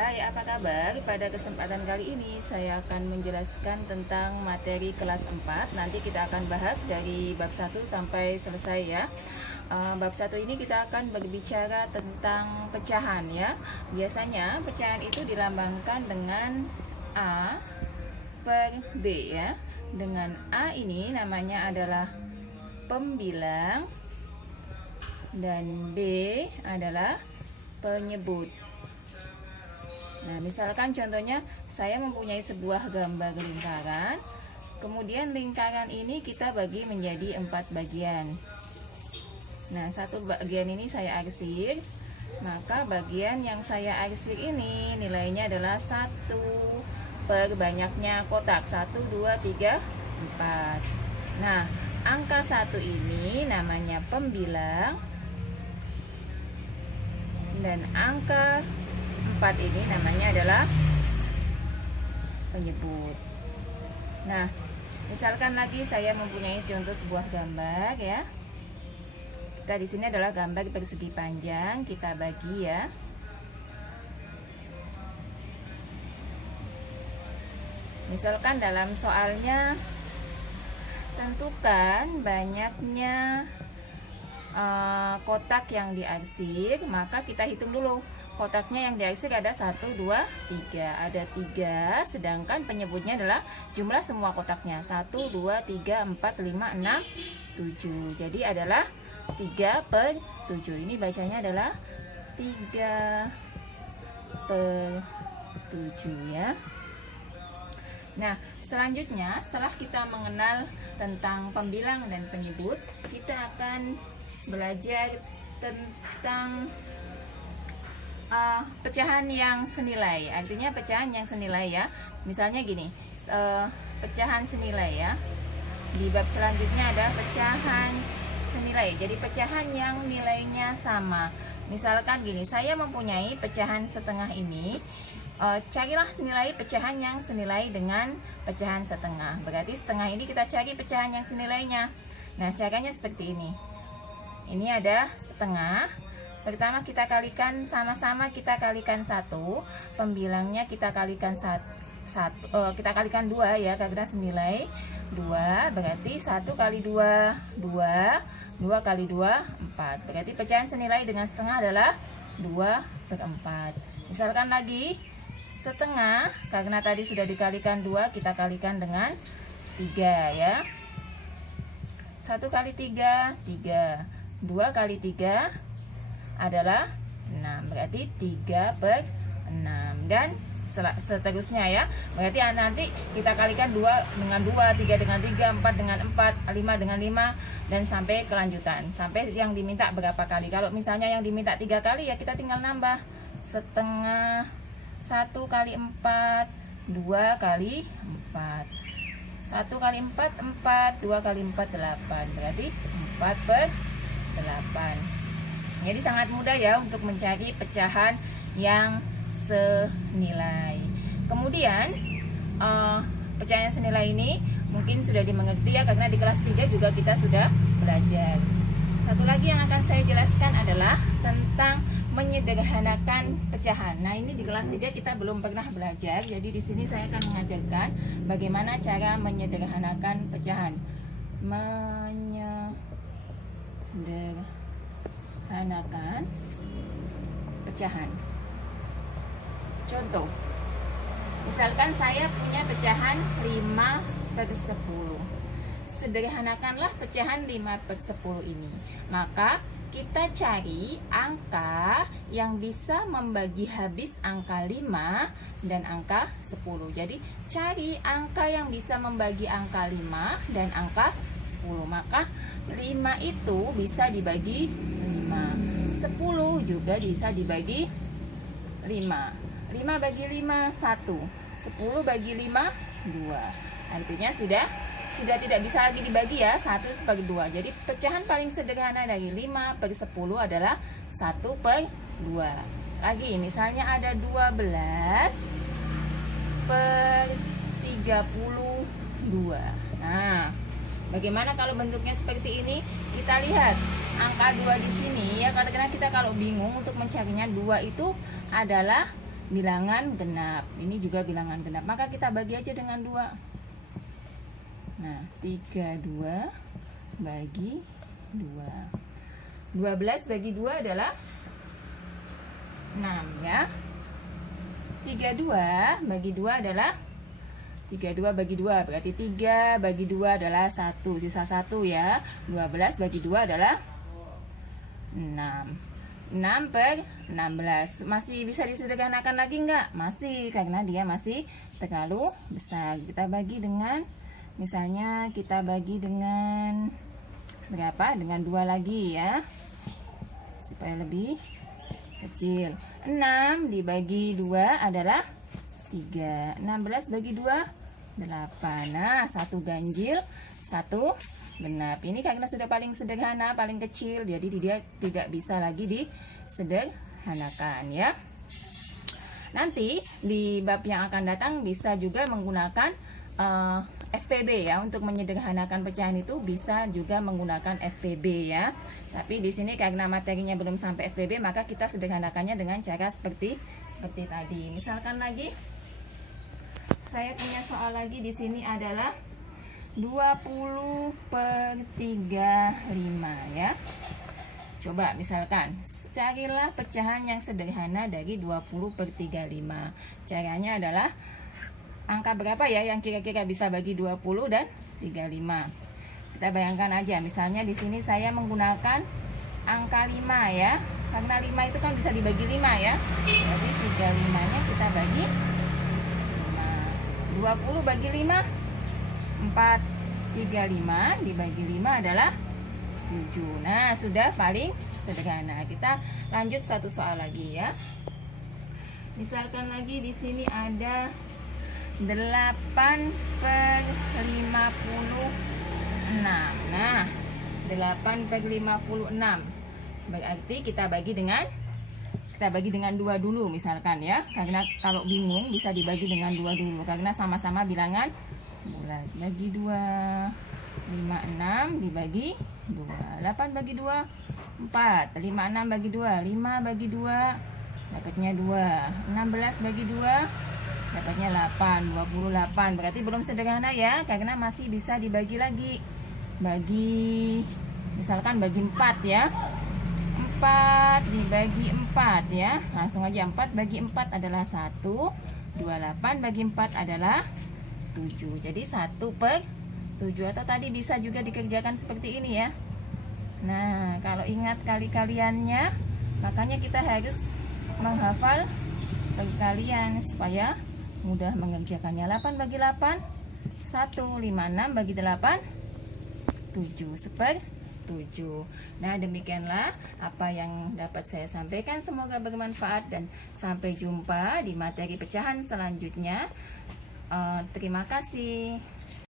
Hai, apa kabar? Pada kesempatan kali ini saya akan menjelaskan tentang materi kelas 4. Nanti kita akan bahas dari bab 1 sampai selesai ya. Bab 1 ini kita akan berbicara tentang pecahan ya. Biasanya pecahan itu dilambangkan dengan A per B ya. Dengan A ini namanya adalah pembilang dan B adalah penyebut. Nah, misalkan contohnya saya mempunyai sebuah gambar lingkaran. Kemudian lingkaran ini kita bagi menjadi 4 bagian. Nah, satu bagian ini saya arsir. Maka bagian yang saya arsir ini nilainya adalah 1 per banyaknya kotak. 1, 2, 3, 4. Nah, angka 1 ini namanya pembilang. Dan angka 4 ini namanya adalah penyebut. Nah, misalkan lagi saya mempunyai contoh sebuah gambar ya. Kita di sini adalah gambar persegi panjang, kita bagi ya. Misalkan dalam soalnya tentukan banyaknya kotak yang diarsir, maka kita hitung dulu. Kotaknya yang diarsir ada 1, 2, 3. Ada 3, sedangkan penyebutnya adalah jumlah semua kotaknya. 1, 2, 3, 4, 5, 6, 7. Jadi adalah 3 per 7. Ini bacanya adalah 3 per 7 ya. Nah, selanjutnya setelah kita mengenal tentang pembilang dan penyebut, kita akan belajar tentang pecahan yang senilai. Artinya pecahan yang senilai ya. Misalnya gini, pecahan senilai ya. Di bab selanjutnya ada pecahan senilai. Jadi pecahan yang nilainya sama. Misalkan gini, saya mempunyai pecahan setengah ini. Carilah nilai pecahan yang senilai dengan pecahan setengah. Berarti setengah ini kita cari pecahan yang senilainya. Nah, caranya seperti ini. Ini ada setengah. Pertama kita kalikan, sama-sama kita kalikan 1. Pembilangnya kita kalikan 1, kita kalikan 2 ya, karena senilai 2. Berarti 1 kali 2, 2. 2 kali 2, 4. Berarti pecahan senilai dengan setengah adalah 2 per 4. Misalkan lagi setengah, karena tadi sudah dikalikan 2, kita kalikan dengan 3 ya. 1 kali 3, 3. 2 kali 3 adalah 6. Berarti 3 per 6. Dan seterusnya ya. Berarti nanti kita kalikan 2 dengan 2, 3 dengan 3, 4 dengan 4, 5 dengan 5, dan sampai kelanjutan. Sampai yang diminta berapa kali. Kalau misalnya yang diminta 3 kali ya kita tinggal nambah. Setengah, 1 kali 4, 2 kali 4. 1 kali 4, 4. 2 kali 4, 8. Berarti 4 per 8. Jadi sangat mudah ya untuk mencari pecahan yang senilai. Kemudian pecahan senilai ini mungkin sudah dimengerti ya, karena di kelas 3 juga kita sudah belajar. Satu lagi yang akan saya jelaskan adalah tentang menyederhanakan pecahan. Nah, ini di kelas 3 kita belum pernah belajar. Jadi di sini saya akan mengajarkan bagaimana cara menyederhanakan pecahan. Menyederhanakan pecahan. Contoh, misalkan saya punya pecahan 5 per 10. Sederhanakanlah pecahan 5 per 10 ini. Maka kita cari angka yang bisa membagi habis angka 5 dan angka 10. Jadi cari angka yang bisa membagi angka 5 dan angka 10. Maka 5 itu bisa dibagi 5. 10 juga bisa dibagi 5. 5 bagi 5, 1. 10 bagi 5, 2. Artinya sudah tidak bisa lagi dibagi ya, 1 per 2. Jadi pecahan paling sederhana dari 5 per 10 adalah 1 per 2. Lagi misalnya ada 12 per 32. Nah, bagaimana kalau bentuknya seperti ini? Kita lihat angka 2 di sini ya, karena kita kalau bingung untuk mencarinya, 2 itu adalah bilangan genap. Ini juga bilangan genap. Maka kita bagi aja dengan 2. Nah, 32 bagi 2. 12 bagi 2 adalah 6 ya. 32 bagi 2 adalah 32 bagi 2 berarti 3 bagi 2 adalah 1, sisa 1 ya. 12 bagi 2 adalah 6. 6 per 16. Masih bisa disederhanakan lagi enggak? Masih, karena dia masih terlalu besar. Kita bagi dengan, misalnya kita bagi dengan berapa? Dengan 2 lagi ya, supaya lebih kecil. 6 dibagi 2 adalah 3. 16 bagi 2 8. Nah, 1 ganjil, 1 genap. Ini karena sudah paling sederhana, paling kecil, jadi dia tidak bisa lagi disederhanakan ya. Nanti di bab yang akan datang bisa juga menggunakan FPB ya, untuk menyederhanakan pecahan itu bisa juga menggunakan FPB ya. Tapi di sini karena materinya belum sampai FPB, maka kita sederhanakannya dengan cara seperti tadi. Misalkan lagi saya punya soal lagi di sini adalah 20 per 35 ya. Coba misalkan carilah pecahan yang sederhana dari 20 per 35. Caranya adalah angka berapa ya yang kira-kira bisa bagi 20 dan 35. Kita bayangkan aja, misalnya di sini saya menggunakan angka 5 ya. Karena 5 itu kan bisa dibagi 5 ya. Jadi 35-nya kita bagi 5. 20 bagi 5 4. 35 dibagi 5 adalah 7. Nah, sudah paling sederhana. Kita lanjut satu soal lagi ya. Misalkan lagi di sini ada 8 per 56. Nah, 8 per 56 berarti kita bagi dengan 2 dulu misalkan ya. Karena kalau bingung bisa dibagi dengan 2 dulu, karena sama-sama bilangan bulat. Bagi 2, 56 dibagi 2. 8 bagi 2 4. 56 bagi 2 5 bagi 2 dapatnya 2. 16 bagi 2 dapatnya 8. 28. Berarti belum sederhana ya, karena masih bisa dibagi lagi. Misalkan bagi 4 ya. 4 dibagi 4 ya. Langsung aja, 4 bagi 4 adalah 1. 28 bagi 4 adalah 7. Jadi 1 per 7. Atau tadi bisa juga dikerjakan seperti ini ya. Nah, kalau ingat kali-kaliannya, makanya kita harus menghafal perkalian supaya mudah mengerjakannya. 8 bagi 8 1. 56 bagi 8 7. 1/7. Nah, demikianlah apa yang dapat saya sampaikan. Semoga bermanfaat dan sampai jumpa di materi pecahan selanjutnya. Terima kasih.